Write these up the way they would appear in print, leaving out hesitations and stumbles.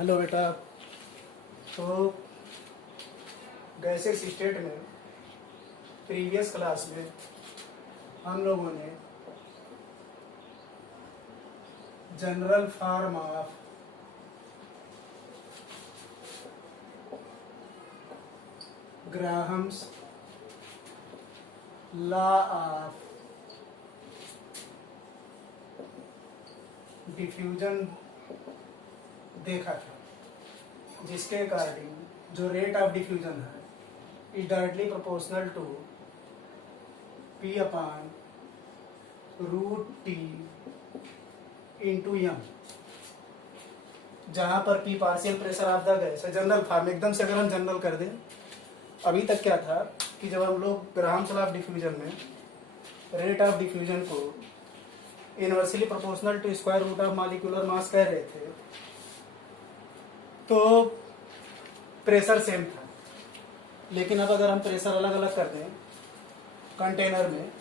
Hello बेटा। तो gaseous state में प्रीवियस क्लास में हम लोगों ने general form of Graham's law of diffusion देखा था, जिसके अकॉर्डिंग जो रेट ऑफ डिफ्यूजन है is directly proportional to P upon root T into m, जहां पर P partial pressure of the gas है। जनरल फॉर्म एकदम से अगर हम जनरल कर दें, अभी तक क्या था कि जब हम लोग ग्राहम्स लॉ ऑफ डिफ्यूजन में रेट ऑफ डिफ्यूजन को inversely proportional to square root of molecular mass कह रहे थे, तो प्रेशर सेम था। लेकिन अब अगर हम प्रेशर अलग अलग कर दें कंटेनर में,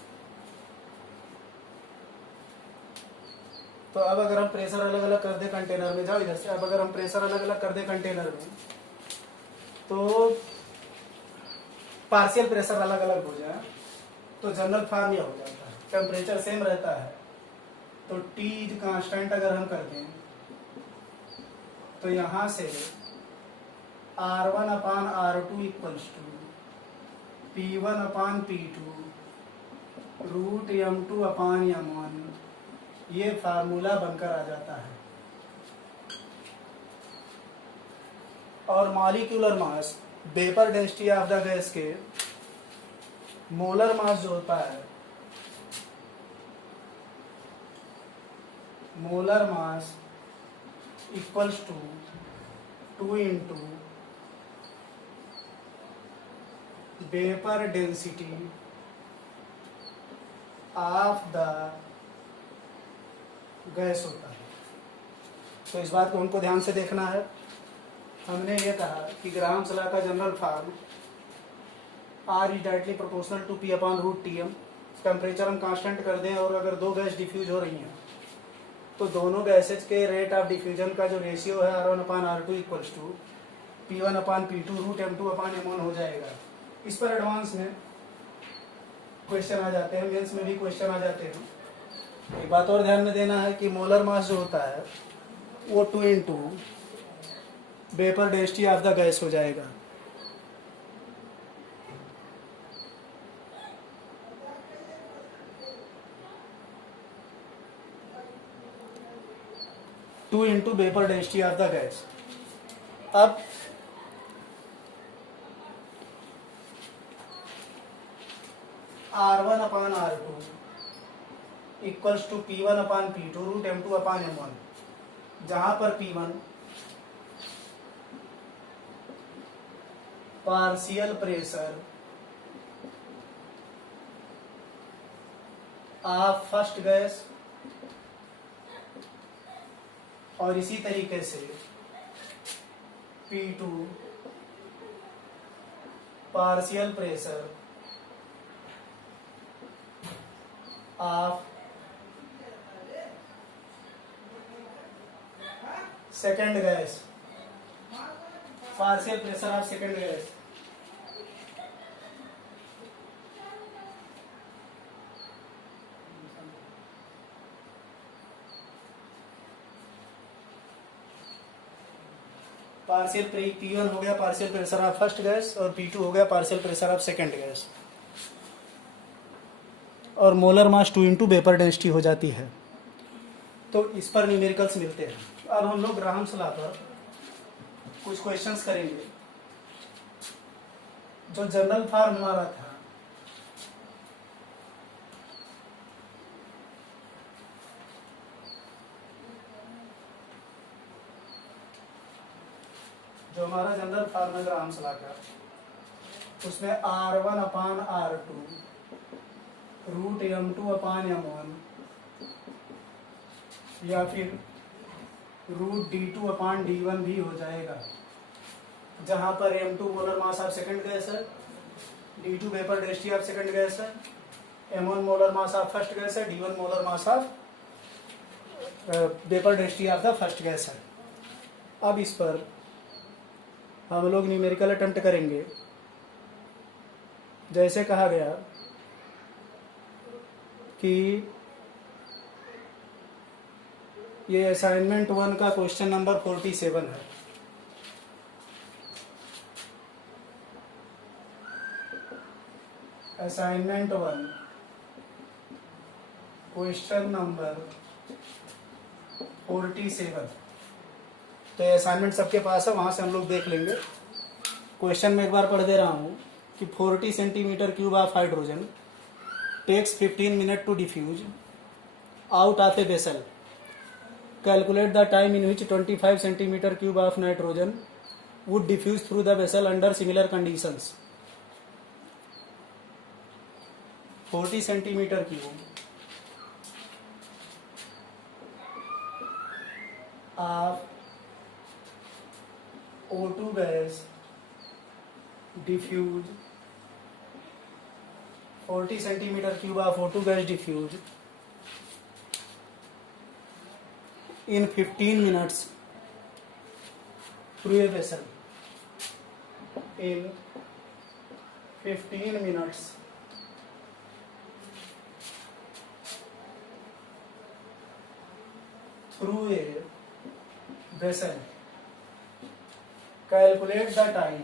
तो अब अगर हम प्रेशर अलग अलग कर दें कंटेनर में, जाओ इधर से, अब अगर हम प्रेशर अलग अलग कर दें कंटेनर में, तो पार्शियल प्रेशर अलग अलग हो जाए तो जनरल फॉर्म यह हो जाता है, टेम्परेचर सेम रहता है तो T इज कांस्टेंट अगर हम कर दें तो यहां से R1 upon R2 equals to P1 upon P2 root M2 upon M1, ये फार्मूला बनकर आ जाता है। और molecular mass vapour density of the gas के मोलर मास जो होता है, molar mass equals to 2 into vapour density of the gas होता है। तो इस बात को उनको ध्यान से देखना है। हमने ये कहा कि ग्राहम्स लॉ का general form R is directly proportional to P upon root Tm। Temperature हम कांस्टेंट कर दें और अगर दो गैस डिफ्यूज हो रही हैं तो दोनों गैसेज के रेट ऑफ डिफ्यूजन का जो रेशियो है R1 upon R2 equals to P1 upon P2 root M2 upon M1 हो जाएगा। इस पर एडवांस में क्वेश्चन आ जाते हैं, मेंस में भी क्वेश्चन आ जाते हैं। एक बात और ध्यान में देना है कि मोलर मास जो होता है वो 2 into vapour density of the gas हो जाएगा। Two into vapour density of the gas. अब R1 upon R2 equals to P1 upon P2 root M2 upon M1, जहां पर P1 partial pressure of first gas, और इसी तरीके से P2 partial pressure of second gas, partial pressure of second gas. Partial P1 हो गया partial pressure of first gas और P2 हो गया partial pressure of second gas, और molar mass 2 into vapour density हो जाती है। तो इस पर न्यूमेरिकल्स मिलते हैं। अब हम लोग ग्राहम्स लॉ पर कुछ क्वेश्चंस करेंगे। जो जनरल फॉर्म हमारा था, जो हमारा जनरल फॉर्म है ग्राहम्स लॉ का, उसमें R1 upon R2 root M2 upon M1 या फिर रूट D2 अपान D1 भी हो जाएगा, जहां पर M2 molar mass of second gas है, D2 vapour density of second gas है, M1 molar mass of first gas है, D1 molar mass of vapour density of the first gas है। अब इस पर हम लोग न्यूमेरिकल अटेम्प्ट करेंगे। जैसे कहा गया कि ये असाइनमेंट 1 का क्वेश्चन नंबर 47 है। Assignment 1 question number 47। तो ये असाइनमेंट सबके पास है, वहाँ से हम लोग देख लेंगे। क्वेश्चन में एक बार पढ़ दे रहा हूँ कि 40 centimetre cube of hydrogen takes 15 minute to diffuse out of a vessel. Calculate the time in which 25 centimetre cube of nitrogen would diffuse through the vessel under similar conditions. 40 centimetre cube of O2 gas diffused 40 centimeter cube of O2 gas diffused in 15 minutes through a vessel. In 15 minutes through a vessel. Calculate the time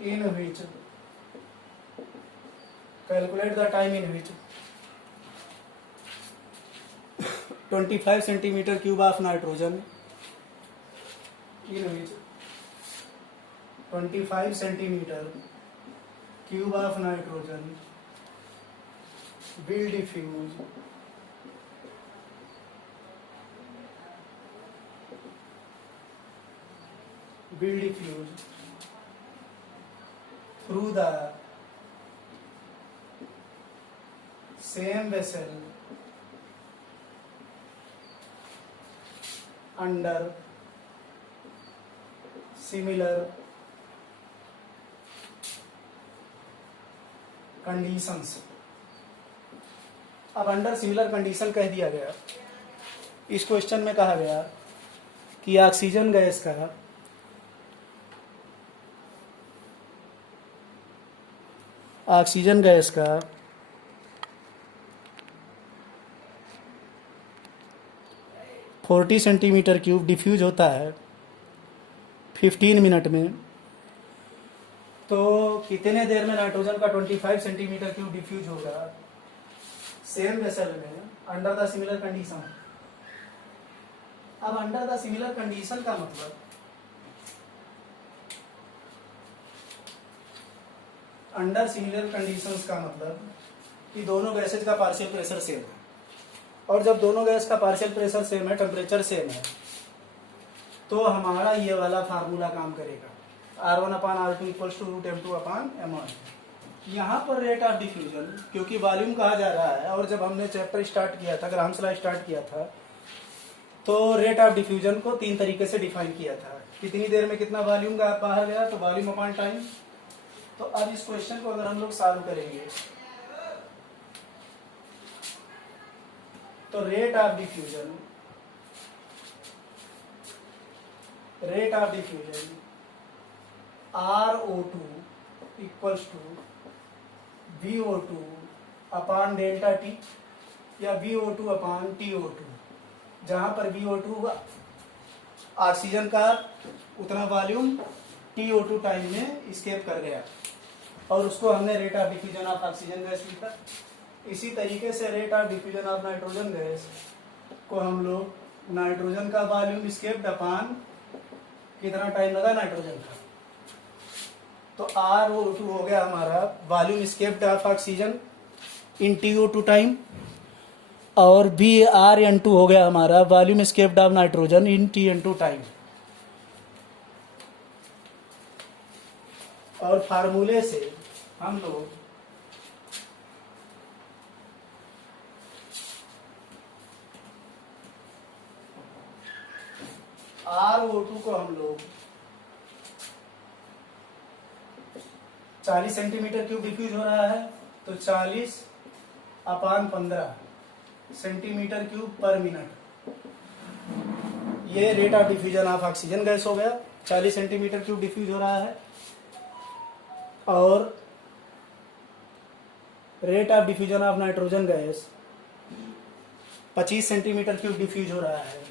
in which 25 centimeter cube of nitrogen, in which 25 centimeter cube of nitrogen will diffuse through the same vessel under similar conditions। अब under similar condition कह दिया गया। इस question में कहा गया कि oxygen gas का 40 सेंटीमीटर क्यूब डिफ्यूज होता है 15 मिनट में। तो कितने देर में नाइट्रोजन का 25 सेंटीमीटर क्यूब डिफ्यूज होगा सेम वेसल में अंडर द सिमिलर कंडीशन। अब अंडर द सिमिलर कंडीशन का मतलब कि दोनों गैसेज का पार्शियल प्रेशर सेम है, और जब दोनों गैस का पार्शियल प्रेशर सेम है, टेम्परेचर सेम है, तो हमारा ये वाला फार्मूला काम करेगा, R1/R2 = √m2/m1। यहाँ पर रेट ऑफ डिफ्यूजन, क्योंकि वॉल्यूम कहा जा रहा है, और जब हमने चैप्टर स्टार्ट किया था, ग्राहम्स लॉ स्टार्ट किया था, तो रेट ऑफ डिफ्यूजन को 3 तरीके से डिफाइन किया था। कितनी देर में कितना वॉल्यूम कहा गया, तो वॉल्यूम अपॉन टाइम। तो अब इस क्वेश्चन को अगर हम लोग सॉल्व करेंगे तो rate of diffusion RO2 = VO2/ΔT या VO2/TO2, जहां पर VO2 ऑक्सीजन का उतना वॉल्यूम TO2 टाइम में स्केप कर गया, और उसको हमने rate of diffusion of oxygen gas लिखा। इसी तरीके से rate of diffusion of nitrogen gas को हम लोग नाइट्रोजन का वॉल्यूम स्केप्ड अपॉन कितना टाइम लगा नाइट्रोजन का, तो RO2 हो गया हमारा volume escaped of oxygen in TO2 time, और VRN2 हो गया हमारा volume escaped of nitrogen in TN2 time. और फार्मूले से हम लोग RO2 को हम लोग 40 सेंटीमीटर क्यूब डिफ्यूज हो रहा है, तो 40 अपान 15 सेंटीमीटर क्यूब पर मिनट। ये rate of diffusion of oxygen gas हो गया, 40 सेंटीमीटर क्यूब डिफ्यूज हो रहा है। और rate of diffusion of nitrogen gas 25 centimetre cube diffuse हो रहा है।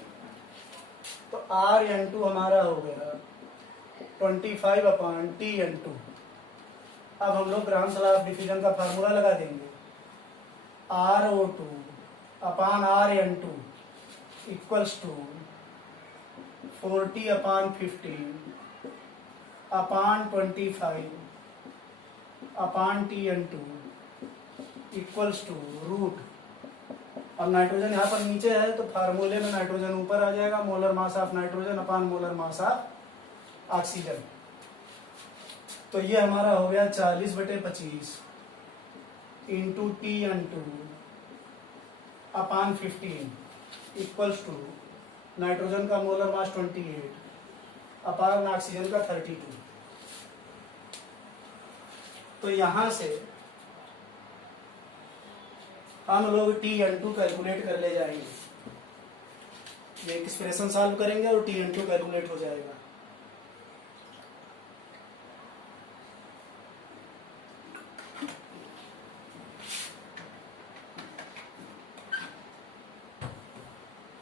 तो R(N2) हमारा हो गया 25/T(N2). अब हम लोग ग्राम्स लॉ ऑफ डिफ्यूजन का फार्मूला लगा देंगे। RO2/R(N2) equals to 40/15/25/T(N2) equals to root. अब नाइट्रोजन यहाँ पर नीचे है तो फार्मूले में नाइट्रोजन ऊपर आ जाएगा, molar mass of nitrogen upon molar mass of oxygen. तो ये हमारा हो गया 40/25 into T(N2) upon 15 equals to nitrogen का मोलर मास 28 अपान ऑक्सीजन का 32। तो यहां से हम लोग T(N2) कैलकुलेट कर ले जाएंगे। ये एक्सप्रेशन सॉल्व करेंगे और T(N2) कैलकुलेट हो जाएगा।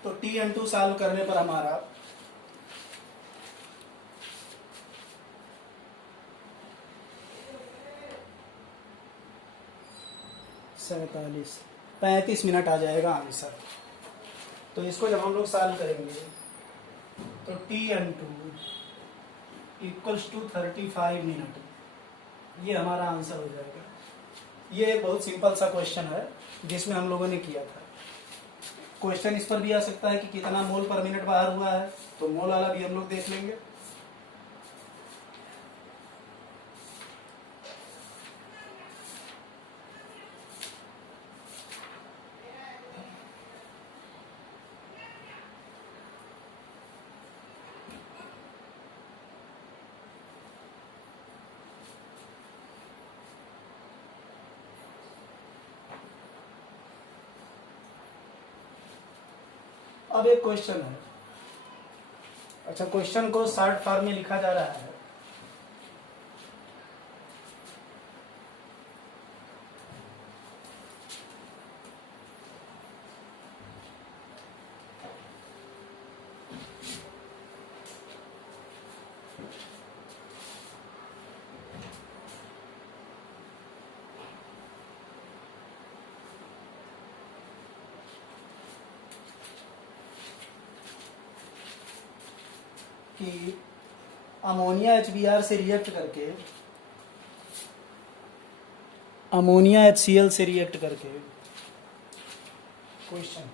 तो T(N2) सॉल्व करने पर हमारा 35 मिनट आ जाएगा आंसर। तो इसको जब हम लोग सॉल्व करेंगे तो T(N2) इक्वल्स टू 35 मिनट, ये हमारा आंसर हो जाएगा। ये एक बहुत सिंपल सा क्वेश्चन है जिसमें हम लोगों ने किया था। क्वेश्चन इस पर भी आ सकता है कि कितना मोल पर मिनट बाहर हुआ है, तो मोल वाला भी हम लोग देख लेंगे। अब एक क्वेश्चन है। अच्छा, क्वेश्चन को शॉर्ट फॉर्म में लिखा जा रहा है। कि अमोनिया HBr से रिएक्ट करके अमोनिया HCl से रिएक्ट करके, क्वेश्चन,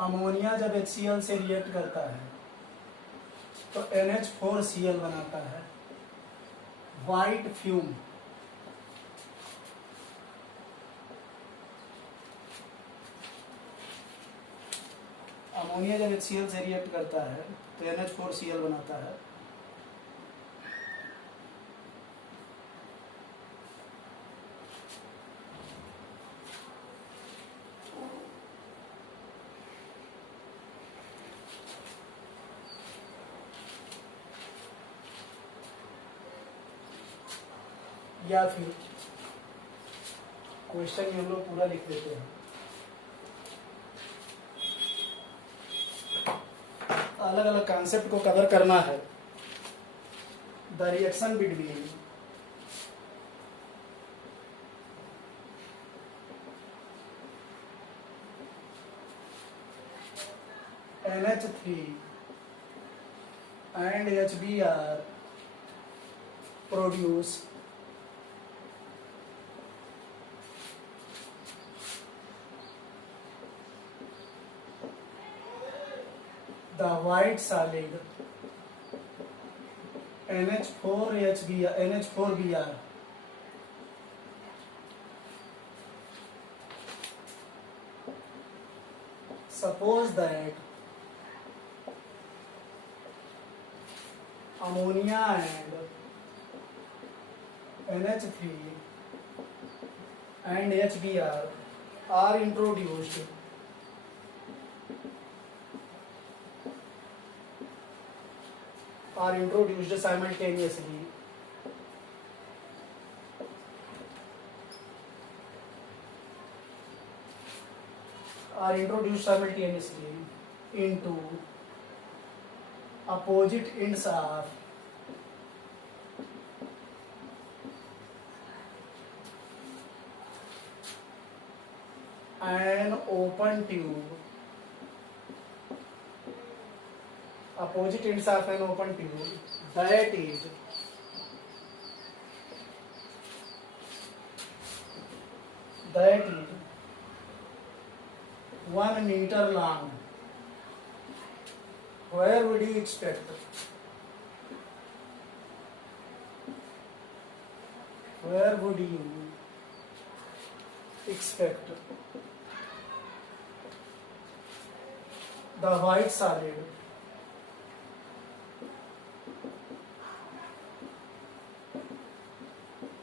अमोनिया जब HCl से रिएक्ट करता है तो NH4Cl बनाता है, व्हाइट फ्यूम। अमोनिया जब HCl से रिएक्ट करता है तो NH4Cl बनाता है। या फिर क्वेश्चन में हम लोग पूरा लिख देते हैं। अलग अलग कॉन्सेप्ट को कवर करना है। The reaction between NH3 and HBr produce the white solid NH4Br suppose that ammonia and NH3 and HBr are introduced simultaneously into opposite ends of an open tube. Opposite ends of an open tube that is 1 meter long. Where would you expect? Where would you expect the white solid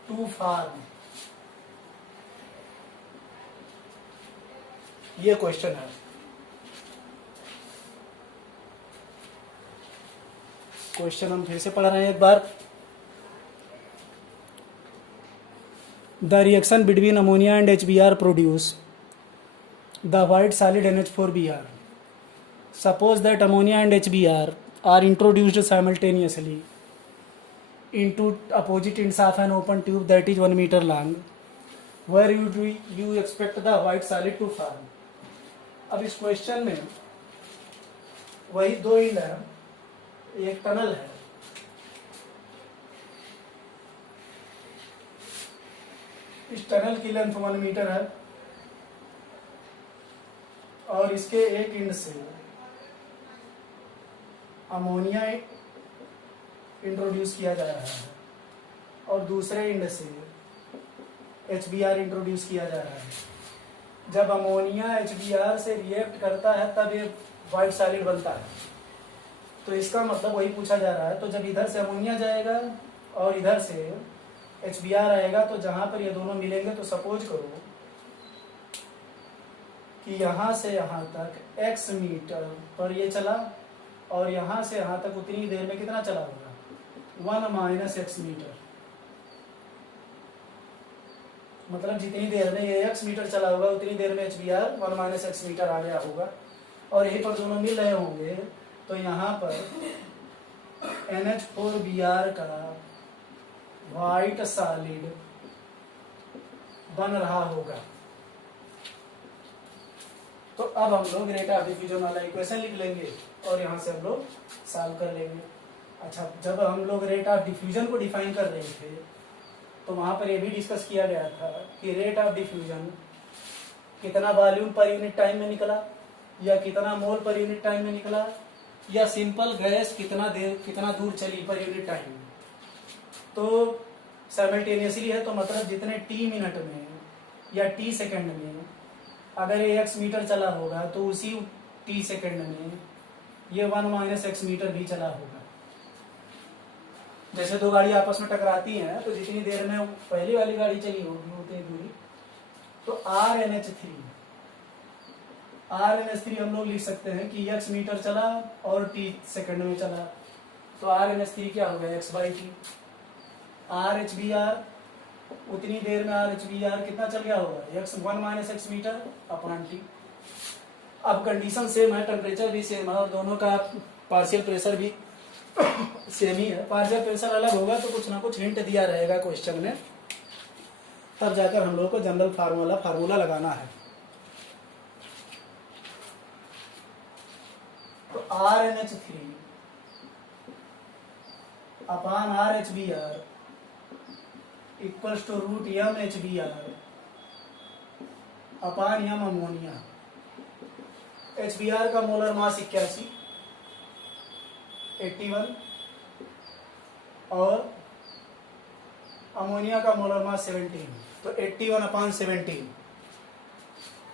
to form? ये question है. Question हम फिर से पढ़ रहे हैं एक बार. The reaction between ammonia and HBr produce the white solid NH4Br. Suppose that ammonia and HBr are introduced simultaneously into opposite ends of an open tube that is 1 meter long. Where you expect the white solid to form? अब इस question में वही दो and है, एक tunnel है. इस tunnel की लेंथ 1 मीटर है और इसके एक एंड से अमोनिया इंट्रोड्यूस किया जा रहा है और दूसरे एंड से HBr इंट्रोड्यूस किया जा रहा है. जब अमोनिया HBr से रिएक्ट करता है तब ये व्हाइट सॉलिड बनता है. तो इसका मतलब वही पूछा जा रहा है. तो जब इधर से अमोनिया जाएगा और इधर से HBr आएगा तो जहां पर ये दोनों मिलेंगे तो सपोज करो कि यहां से यहां तक x मीटर पर ये चला और यहां से यहां तक उतनी देर में कितना चला होगा 1 माइनस x मीटर. मतलब जितनी देर में ये x मीटर चला होगा उतनी देर में HBr 1 माइनस x मीटर आ गया होगा और यहीं पर दोनों मिल रहे होंगे. तो यहाँ पर NH4Br का व्हाइट सॉलिड बन रहा होगा. तो अब हम लोग रेट ऑफ डिफ्यूजन वाला इक्वेशन लिख लेंगे और यहाँ से हम लोग सॉल्व कर लेंगे. अच्छा, जब हम लोग रेट ऑफ डिफ्यूजन को डिफाइन कर रहे थे तो वहां पर ये भी डिस्कस किया गया था कि रेट ऑफ डिफ्यूजन कितना वॉल्यूम पर यूनिट टाइम में निकला या कितना मोल पर यूनिट टाइम में निकला या सिंपल गैस कितना दूर चली पर यूनिट टाइम में. तो साइमल्टेनियसली है तो मतलब जितने t मिनट में या t सेकंड में अगर ये x मीटर चला होगा तो उसी t सेकंड में ये 1 माइनस x मीटर भी चला होगा. जैसे दो गाड़ी आपस में टकराती हैं तो जितनी देर में पहली वाली गाड़ी चली होगी उतनी दूरी. तो RNH3 हम लोग लिख सकते हैं कि x मीटर चला और t सेकंड में चला. तो RNH3 क्या होगा x/t. RHBr उतनी देर में RHBr कितना चल गया होगा 1 minus x metre upon t. अब कंडीशन सेम है, टेम्परेचर भी सेम है और दोनों का पार्शियल प्रेशर भी सेम ही है. पार्शियल प्रेशर अलग होगा तो कुछ ना कुछ हिंट दिया रहेगा क्वेश्चन में, तब जाकर हम लोगों को जनरल फार्मूला लगाना है. तो RNH3 upon RHBr equals to root m/HBr upon m ammonia. HBr का मोलर मास 81 और अमोनिया का मोलर मास 17. तो 81 अपॉन 17.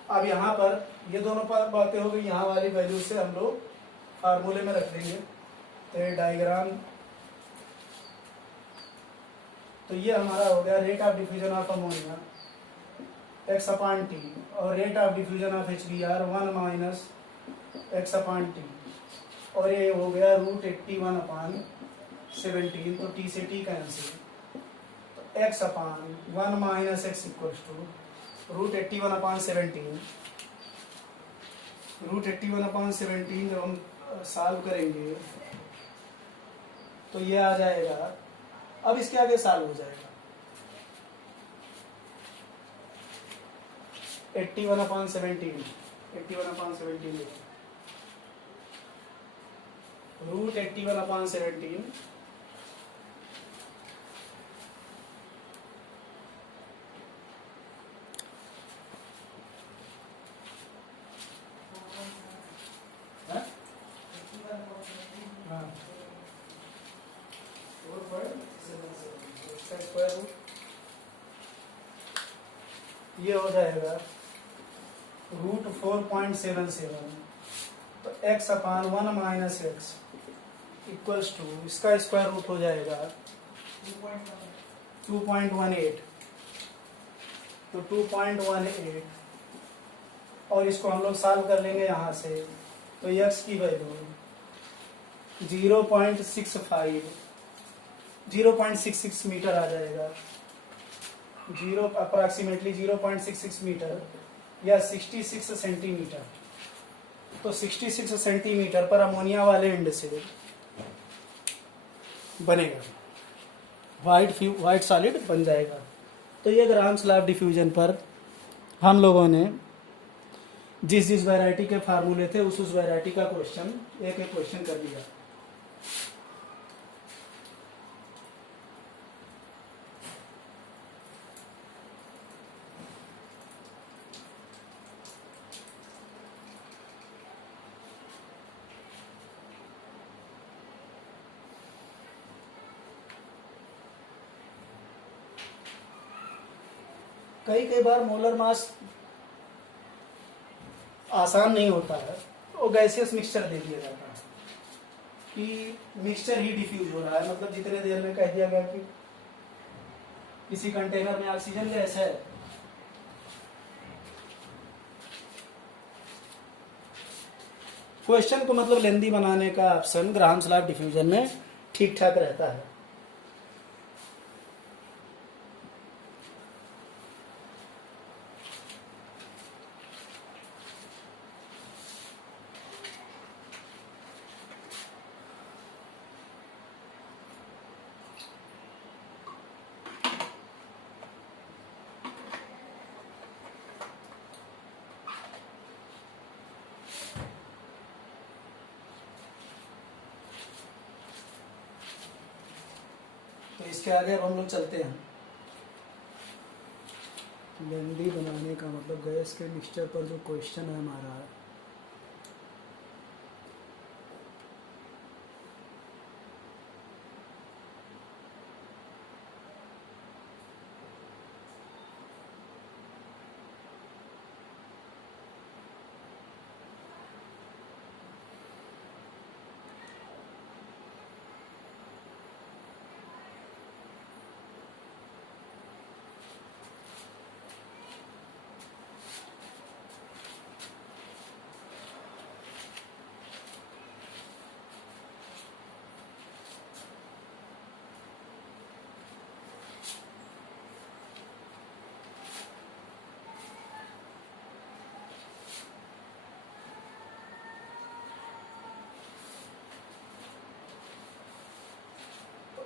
अब यहाँ पर ये दोनों बातें हो गई, यहाँ वाली वैल्यू से हम लोग फार्मूले में रख देंगे. तो ये डायग्राम, तो ये हमारा हो गया rate of diffusion of ammonia x upon t, और rate of diffusion of H B R 1 minus x upon t, और ये हो गया √81/17, तो टी से टी कैंसिल, तो x upon 1 minus x equals to √81/17, √81/17 जब हम सॉल्व करेंगे तो ये आ जाएगा, अब इसके आगे सॉल्व हो जाएगा 81/17, 81/17 √81/17 ये हो जाएगा √4.77, तो x upon 1 minus x equals to, इसका स्क्वायर रूट हो जाएगा 2.18, तो 2.18, और इसको हम लोग सॉल्व कर लेंगे यहाँ से, तो x की वैल्यू 0.66 मीटर आ जाएगा, अप्रॉक्सीमेटली 0.66 मीटर या 66 सेंटीमीटर, तो 66 सेंटीमीटर पर अमोनिया वाले एंड से बनेगा, वाइट सॉलिड बन जाएगा। तो ये ग्राम्स लॉ ऑफ डिफ्यूजन पर हम लोगों ने जिस वैरायटी के फार्मूले थे उस वैरायटी का क्वेश्चन एक क्वेश्चन कर दिया। कई बार मोलर मास आसान नहीं होता है, तो गैसियस मिक्सचर दे दिया जाता है कि मिक्सचर ही डिफ्यूज हो रहा है, मतलब जितने देर में कह दिया गया कि किसी कंटेनर में ऑक्सीजन गैस है, क्वेश्चन को मतलब लेंदी बनाने का option grams law of diffusion में ठीक ठाक रहता है। तो इसके आगे अब हम लोग चलते हैं। लेंदी बनाने का मतलब गैस के मिक्सचर पर जो क्वेश्चन है हमारा,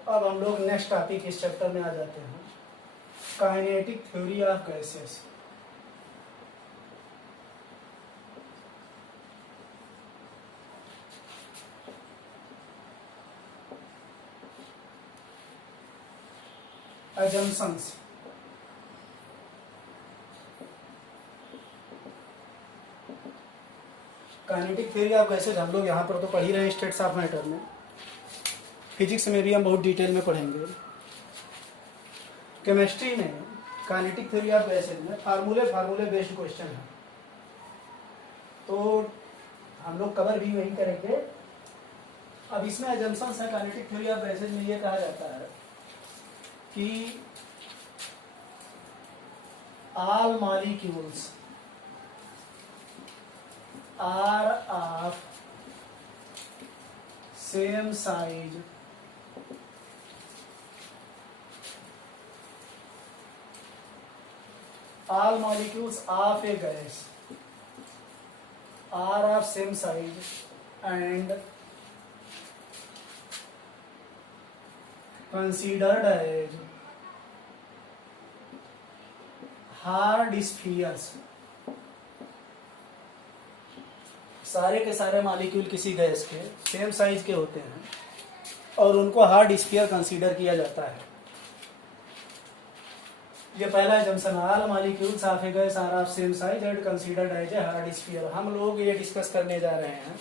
अब हम लोग नेक्स्ट टॉपिक इस चैप्टर में आ जाते हैं, kinetic theory of gases. assumptions, kinetic theory of gases हम लोग यहाँ पर तो पढ़ ही रहे हैं स्टेट्स ऑफ मैटर में, फिजिक्स में भी हम बहुत डिटेल में पढ़ेंगे। केमिस्ट्री में काइनेटिक थ्योरी ऑफ गैसेस में फार्मूले बेस्ड क्वेश्चन है, तो हम लोग कवर भी वही करेंगे। अब इसमें अजम्पशंस है काइनेटिक थ्योरी ऑफ गैसेस में, ये कहा जाता है कि all molecules are of same size all molecules of a gas are of same size and considered as hard spheres। सारे के सारे मॉलिक्यूल किसी गैस के सेम साइज के होते हैं और उनको हार्ड स्फीयर कंसीडर किया जाता है। ये पहला junction, all molecules of a gas are of same size and considered as a hard sphere. हम लोग ये डिस्कस करने जा रहे हैं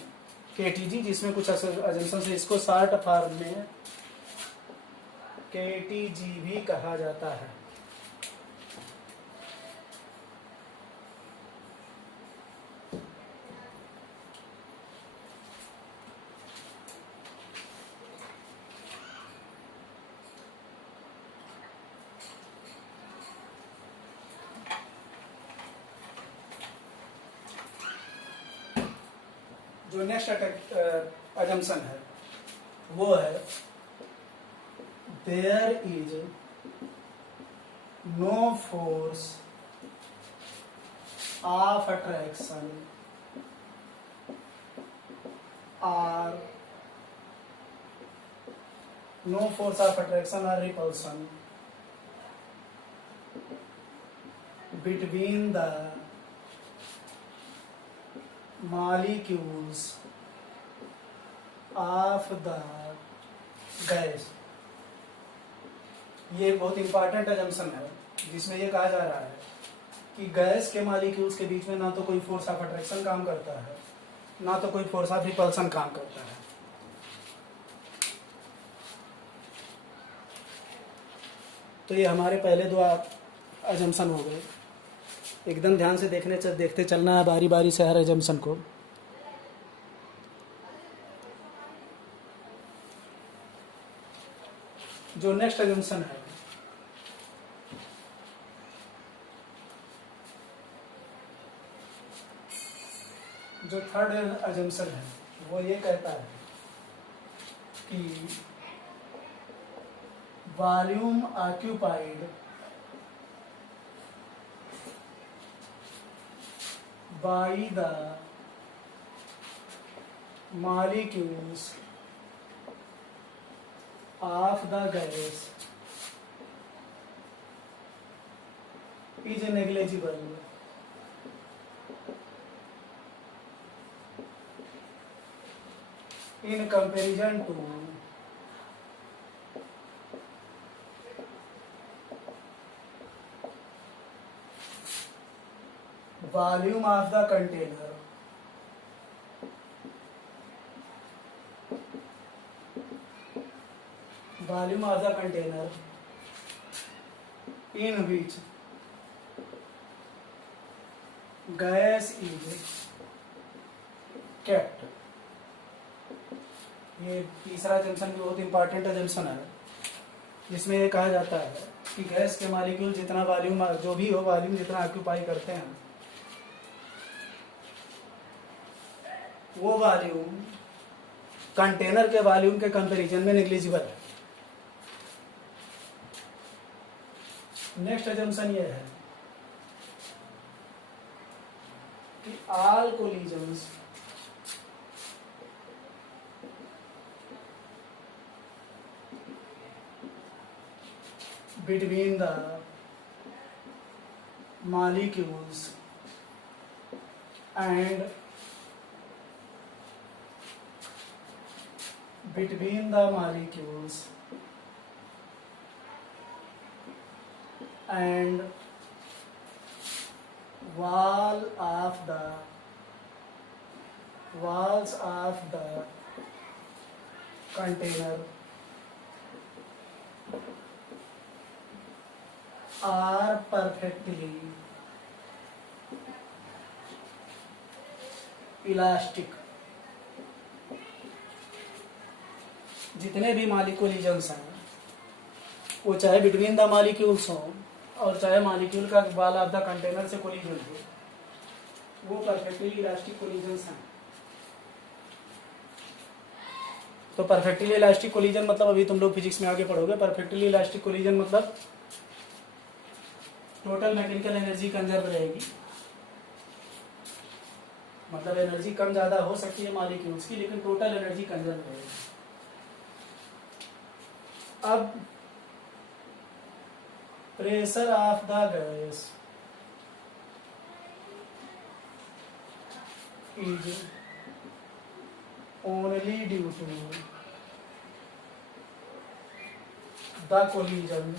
केटीजी, जिसमें कुछ अजम्पशन से इसको शॉर्ट फॉर्म में केटीजी भी कहा जाता है। जो नेक्स्ट अजम्पशन है वो है there is no force of attraction और नो फोर्स ऑफ अट्रैक्शन और repulsion between the molecules of the gas। ये बहुत इंपॉर्टेंट अजम्पशन है जिसमें ये कहा जा रहा है कि गैस के मॉलिक्यूल्स के बीच में ना तो कोई फोर्स ऑफ अट्रैक्शन काम करता है ना तो कोई फोर्स ऑफ रिपल्सन काम करता है। तो ये हमारे पहले दो अजम्पशन हो गए। एकदम ध्यान से देखते चलना है बारी बारी से हर अजम्पशन को। जो नेक्स्ट अजम्पशन है जो थर्ड अजम्पशन है वो ये कहता है कि volume occupied by the molecules of the gas is negligible in comparison to volume of the container in which gas is kept। ये तीसरा जंक्शन भी बहुत इंपॉर्टेंट जंक्शन है जिसमें ये कहा जाता है कि गैस के मॉलिक्यूल जितना वॉल्यूम जो भी हो वॉल्यूम जितना ऑक्यूपाई करते हैं वो वॉल्यूम कंटेनर के वॉल्यूम के कंपैरिजन में नेग्लिजिबल है। नेक्स्ट अजम्पशन ये है कि all collisions between the molecules and between the molecules and walls of the container are perfectly elastic। जितने भी मॉलिक्यूल इजन्स हैं वो चाहे बिटवीन द मॉलिक्यूल्स हो और चाहे मॉलिक्यूल का वाल ऑफ द कंटेनर से कोलिजन हो, वो परफेक्टली इलास्टिक कोलिजन्स हैं। तो परफेक्टली इलास्टिक कोलिजन मतलब अभी तुम लोग फिजिक्स में आगे पढ़ोगे, परफेक्टली इलास्टिक कोलिजन मतलब टोटल मैकेनिकल एनर्जी कंजर्व रहेगी, मतलब एनर्जी कम ज़्यादा हो सकती है मॉलिक्यूल्स की, लेकिन टोटल एनर्जी कंजर्व रहेगी। अब pressure of the gas is only due to the collision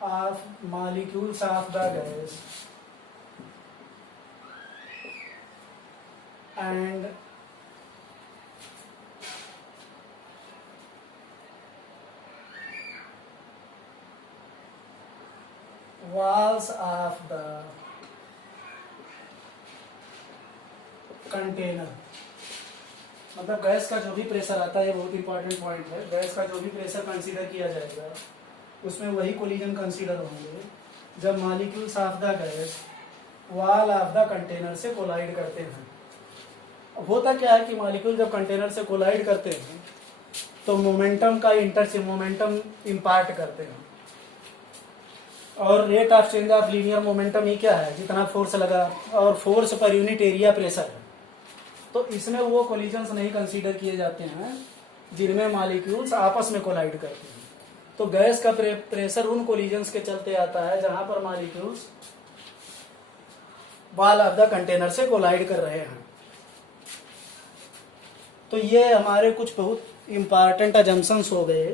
of molecules of the gas and walls of the container. मतलब गैस का जो भी प्रेशर आता है, बहुत इंपॉर्टेंट पॉइंट है, गैस का जो भी प्रेशर कंसीडर किया जाएगा उसमें वही कोलिजन कंसीडर होंगे जब molecules of the gas wall of the container से कोलाइड करते हैं। अब होता क्या है कि मॉलिक्यूल जब कंटेनर से कोलाइड करते हैं तो मोमेंटम का मोमेंटम इम्पार्ट करते हैं, और rate of change of linear momentum ही क्या है, जितना फोर्स लगा, और force per unit area pressure है। तो इसमें वो कोलिजन्स नहीं कंसीडर किए जाते हैं जिनमें मॉलिक्यूल्स आपस में कोलाइड करते हैं। तो गैस का प्रेशर उन कोलिजन्स के चलते आता है जहां पर molecules wall of the container से कोलाइड कर रहे हैं। तो ये हमारे कुछ बहुत इंपॉर्टेंट अजम्पशंस हो गए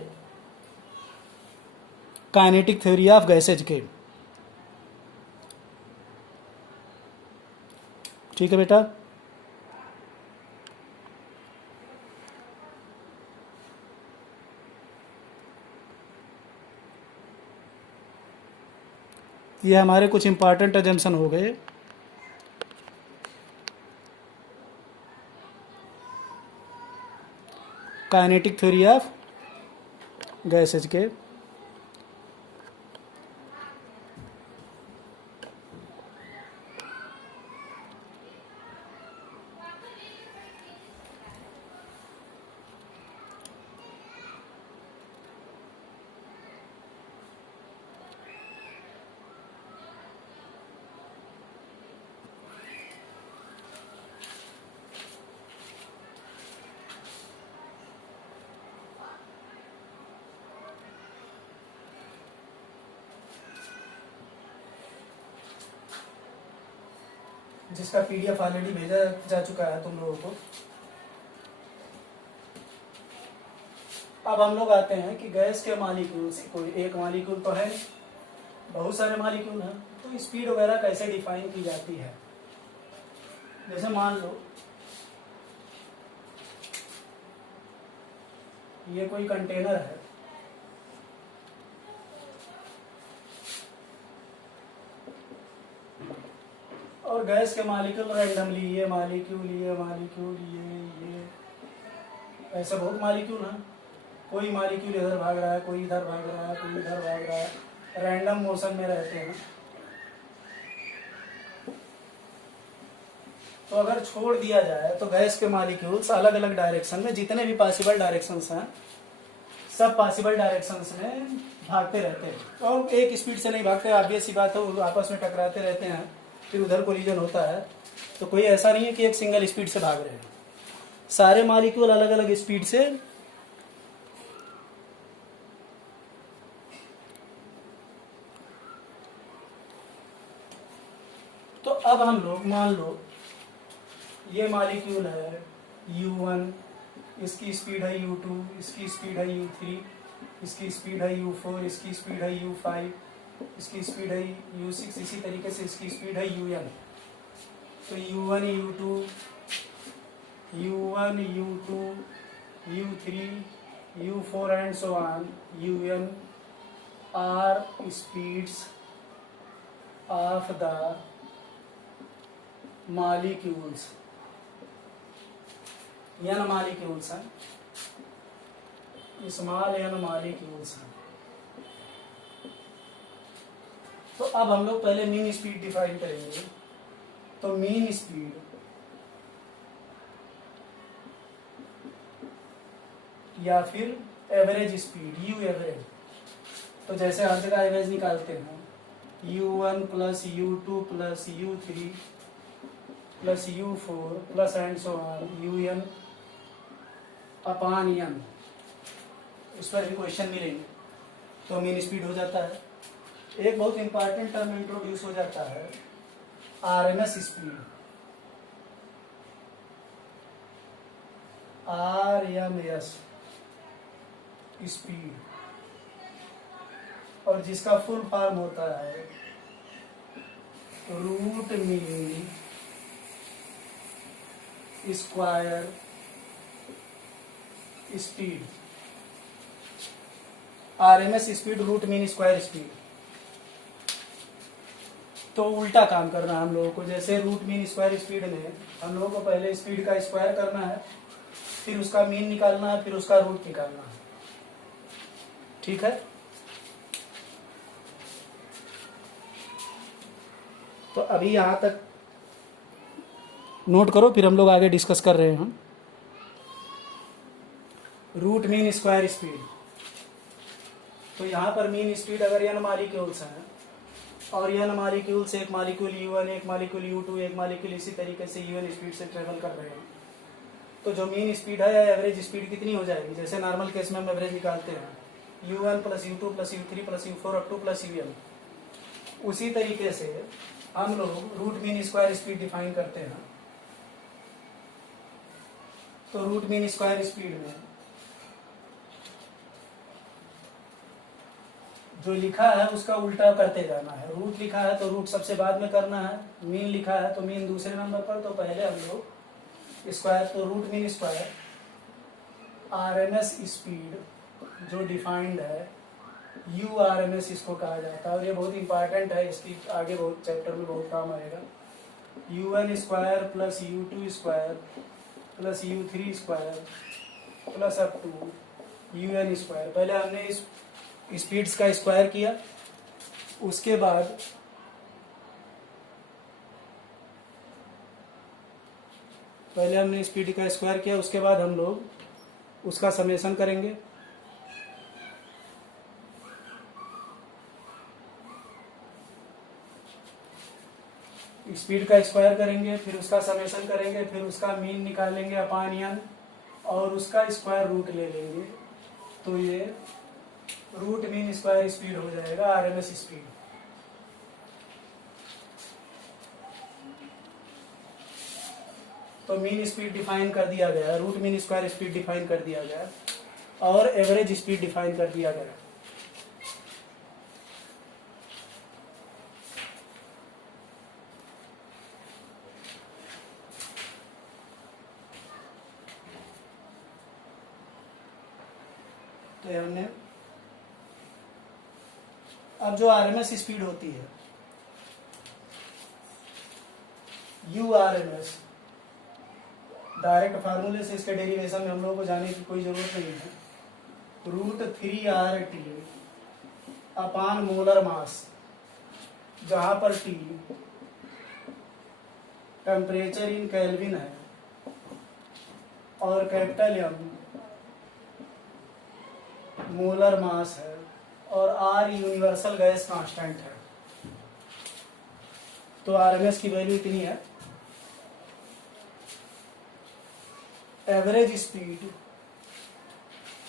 काइनेटिक थ्योरी ऑफ गैसेज के। ठीक है बेटा, ये हमारे कुछ इंपॉर्टेंट अजम्पशन हो गए काइनेटिक थ्योरी ऑफ गैसेज के। जिसका पीडीएफ ऑलरेडी भेजा जा चुका है तुम लोगों को। अब हम लोग आते हैं कि गैस के मॉलिक्यूल से, कोई एक मॉलिक्यूल तो है, बहुत सारे मॉलिक्यूल हैं, तो स्पीड वगैरह कैसे डिफाइन की जाती है। जैसे मान लो ये कोई कंटेनर है, और गैस के मॉलिक्यूल रैंडमली ये मॉलिक्यूल ये ऐसे बहुत मॉलिक्यूल हैं। कोई मॉलिक्यूल इधर भाग रहा है, कोई इधर भाग रहा है, कोई इधर भाग रहा है, रैंडम मोशन में रहते हैं। तो अगर छोड़ दिया जाए तो गैस के मॉलिक्यूल्स अलग अलग डायरेक्शन में, जितने भी पॉसिबल डायरेक्शंस हैं, सब पॉसिबल डायरेक्शंस में भागते रहते हैं। और एक स्पीड से नहीं भागते, ऑब्वियस सी बात है, वो आपस में टकराते रहते हैं, फिर उधर कोलिजन होता है। तो कोई ऐसा नहीं है कि एक सिंगल स्पीड से भाग रहे हैं, सारे मॉलिक्यूल अलग अलग स्पीड से तो अब हम लोग मान लो ये मॉलिक्यूल है U1, इसकी स्पीड है U2, इसकी स्पीड है U3, इसकी स्पीड है U4, इसकी स्पीड है U5, इसकी स्पीड है U6, इसी तरीके से इसकी स्पीड है UN। तो U1, U2, U3, U4 and so on, UN are speeds of the molecules, n molecules हैं। स्मॉल एन मॉलिक्यूल्स हैं। तो अब हम लोग पहले मीन स्पीड डिफाइन करेंगे। तो मीन स्पीड या फिर एवरेज स्पीड, यू एवरेज। तो जैसे हर जगह एवरेज निकालते हैं, u1 plus u2 plus u3 plus u4 plus and so on un upon n, उस पर भी क्वेश्चन मिलेंगे। तो मीन स्पीड हो जाता है। एक बहुत इंपॉर्टेंट टर्म इंट्रोड्यूस हो जाता है, आरएमएस स्पीड, आरएमएस स्पीड, और जिसका फुल फॉर्म होता है root mean square speed. RMS speed root mean square speed. तो उल्टा काम करना है हम लोगों को। जैसे रूट मीन स्क्वायर स्पीड में हम लोगों को पहले स्पीड का स्क्वायर करना है, फिर उसका मीन निकालना है, फिर उसका रूट निकालना है। ठीक है। तो अभी यहाँ तक नोट करो, फिर हम लोग आगे डिस्कस कर रहे हैं। Root mean square speed. तो यहाँ पर मीन स्पीड अगर n मॉलिक्यूल्स हैं और n मॉलिक्यूल्स, एक मॉलिक्यूल u1, एक मॉलिक्यूल u2, एक मॉलिक्यूल इसी तरीके से un स्पीड से ट्रेवल कर रहे हैं, तो जो मीन स्पीड है या एवरेज स्पीड कितनी हो जाएगी? जैसे नॉर्मल केस में हम एवरेज निकालते हैं u1 plus u2 plus u3 plus u4 up to plus un। उसी तरीके से हम लोग root mean square speed define करते हैं। तो रूट मीन स्क्वायर स्पीड में जो लिखा है उसका उल्टा करते जाना है। रूट लिखा है तो रूट सबसे बाद में करना है, मीन लिखा है तो मीन दूसरे नंबर पर। तो पहले हम लोग स्क्वायर, तो root mean square RMS speed जो डिफाइंड है यू आरएमएस इसको कहा जाता है। और ये बहुत इंपॉर्टेंट है, इसकी आगे बहुत चैप्टर में बहुत काम आएगा। u1 square plus u2 square plus u3 square plus up to un square. पहले हमने इस स्पीड्स का स्क्वायर किया, उसके बाद पहले हमने स्पीड का स्क्वायर किया, उसके बाद हम लोग उसका समेशन करेंगे। स्पीड का स्क्वायर करेंगे, फिर उसका समेशन करेंगे, फिर उसका मीन निकालेंगे अपान n, और उसका स्क्वायर रूट ले लेंगे। तो ये रूट मीन स्क्वायर स्पीड हो जाएगा आरएमएस स्पीड। तो मीन स्पीड डिफाइन कर दिया गया, root mean square speed define कर दिया गया, और एवरेज स्पीड डिफाइन कर दिया गया। तो हमने अब जो आरएमएस स्पीड होती है यू आरएमएस, डायरेक्ट फार्मूले से इसके डेरिवेशन में हम लोगों को जाने की कोई जरूरत नहीं है। रूट 3RT अपान मोलर मास, जहां पर T टेम्परेचर इन केल्विन है और कैपिटल M मोलर मास है और R यूनिवर्सल गैस कांस्टेंट है। तो आरएमएस की वैल्यू इतनी है। Average speed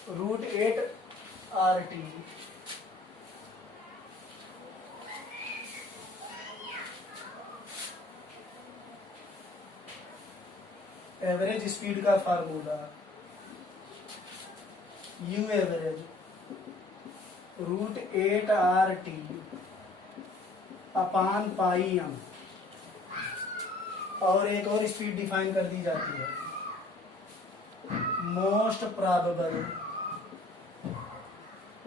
root 8RT average speed का formula u average root 8RT upon pi m, और एक और स्पीड डिफाइन कर दी जाती है मोस्ट प्रोबेबल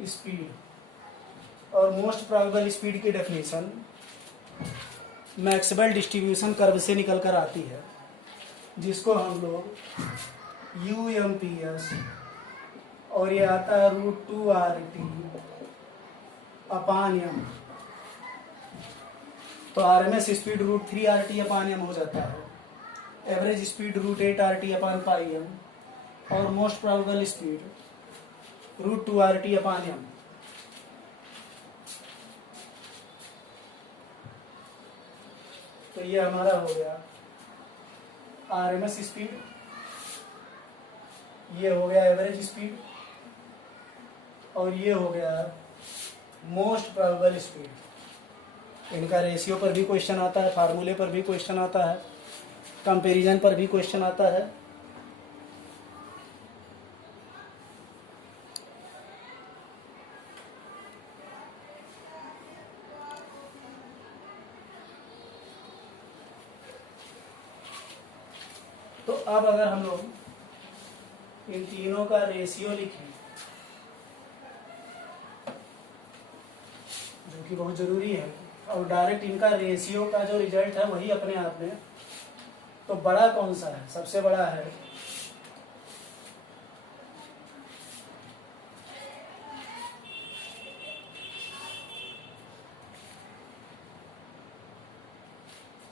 स्पीड। और मोस्ट प्रोबेबल स्पीड की डेफिनेशन मैक्सवेल डिस्ट्रीब्यूशन कर्व से निकल कर आती है, जिसको हम लोग UMPS और ये आता है √2 अपान एम। तो RMS स्पीड √3 अपान एम हो जाता है, average speed √8 upon pi M, और most probable speed √2 upon M. तो ये हमारा हो गया RMS स्पीड, ये हो गया एवरेज स्पीड, और ये हो गया मोस्ट प्रोबेबल स्पीड। इनका रेशियो पर भी क्वेश्चन आता है, फार्मूले पर भी क्वेश्चन आता है, कंपैरिजन पर भी क्वेश्चन आता है। तो अब अगर हम लोग इन तीनों का रेशियो लिखें, जो कि बहुत जरूरी है, और डायरेक्ट इनका रेशियो का जो रिजल्ट है वही अपने आप में, तो बड़ा कौन सा है? सबसे बड़ा है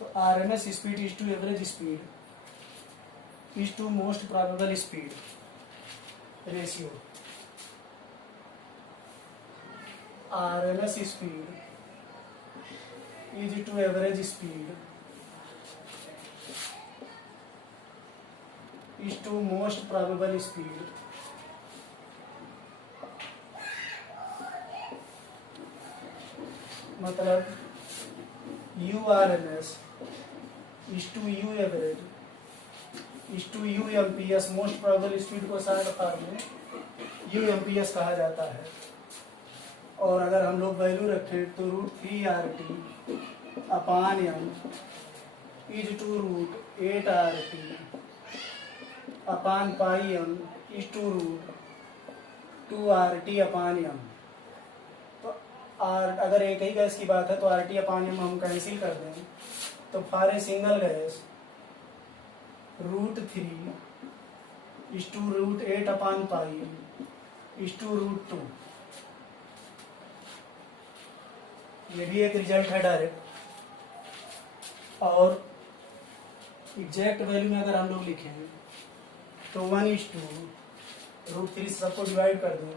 तो RMS speed is to average speed is to most probable speed ratio. RMS speed is to average speed is to most probable speed मतलब URMS is to U average is to UMPS। Most probable speed को short form में UMPS कहा जाता है। और अगर हम लोग वैल्यू रखें तो √3 upon m is to √8 upon pi m is to √2 upon M. तो अगर एक ही गैस की बात है तो RT अपान एम हम कैंसिल कर दें, तो for a single gas √3 is to √8 upon pi is to √2। ये भी एक रिजल्ट है डायरेक्ट। और एग्जैक्ट वैल्यू में अगर हम लोग लिखें तो 1:√3 सबको डिवाइड कर दें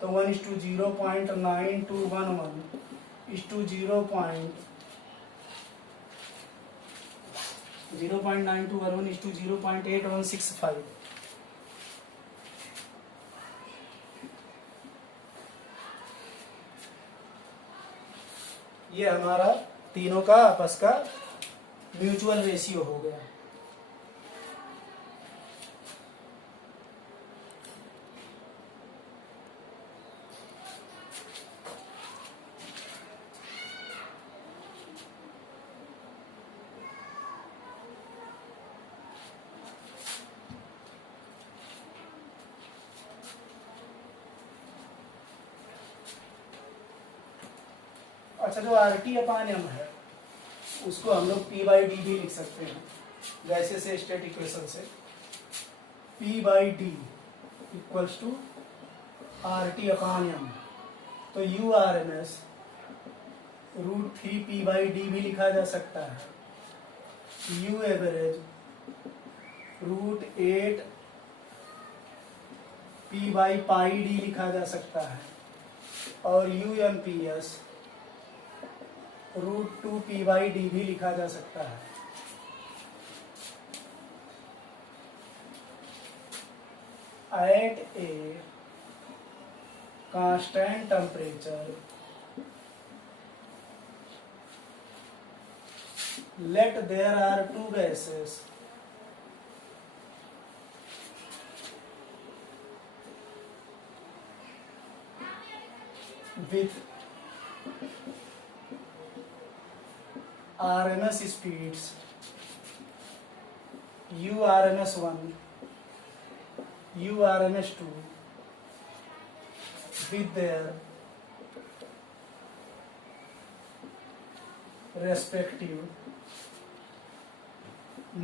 तो 1:0.9211 इज टू 0.9211 इज टू 0.8165। ये हमारा तीनों का आपस का म्यूचुअल रेशियो हो गया। अच्छा, जो RT अपान एम है उसको हम लोग P/D भी लिख सकते हैं वैसे से स्टेट इक्वेशन से। P/D equals to RT upon M. तो URMS √3 P/D भी लिखा जा सकता है। U एवरेज √8 P/D लिखा जा सकता है। और UMPS √2 P/D भी लिखा जा सकता है। At a constant temperature, let there are two gases with RMS speeds URMS1 URMS2 with their respective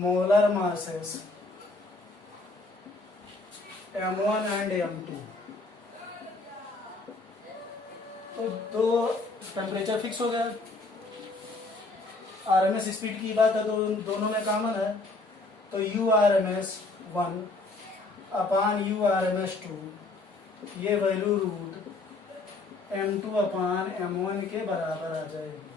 molar masses M1 and M2। तो दो टेम्परेचर फिक्स हो गया। आरएमएस स्पीड की बात है तो दोनों में कॉमन है, तो U R M S 1 upon U R M S 2, ये value root m2 upon m1 के बराबर आ जाएगी।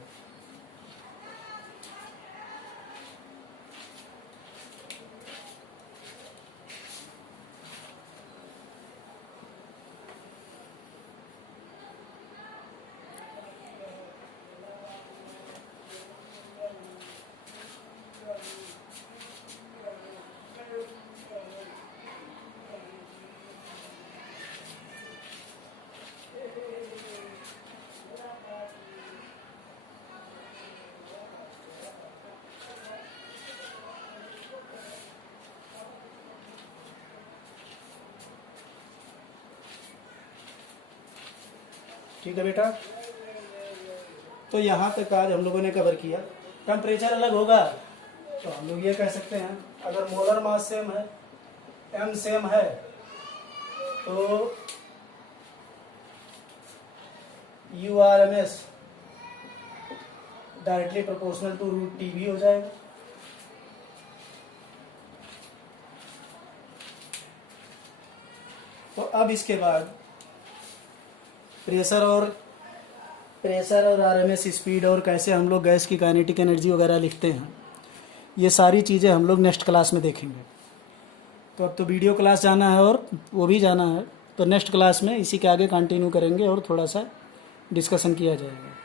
ठीक है बेटा, तो यहाँ तक आज हम लोगों ने कवर किया। टेम्परेचर अलग होगा तो हम लोग ये कह सकते हैं, अगर मोलर मास सेम है, एम सेम है, तो U R M S directly proportional to root T भी हो जाएगा। तो अब इसके बाद प्रेशर और आरएमएस स्पीड और कैसे हम लोग गैस की काइनेटिक एनर्जी वगैरह लिखते हैं, ये सारी चीज़ें हम लोग नेक्स्ट क्लास में देखेंगे। तो अब तो वीडियो क्लास जाना है और वो भी जाना है, तो नेक्स्ट क्लास में इसी के आगे कंटिन्यू करेंगे और थोड़ा सा डिस्कशन किया जाएगा।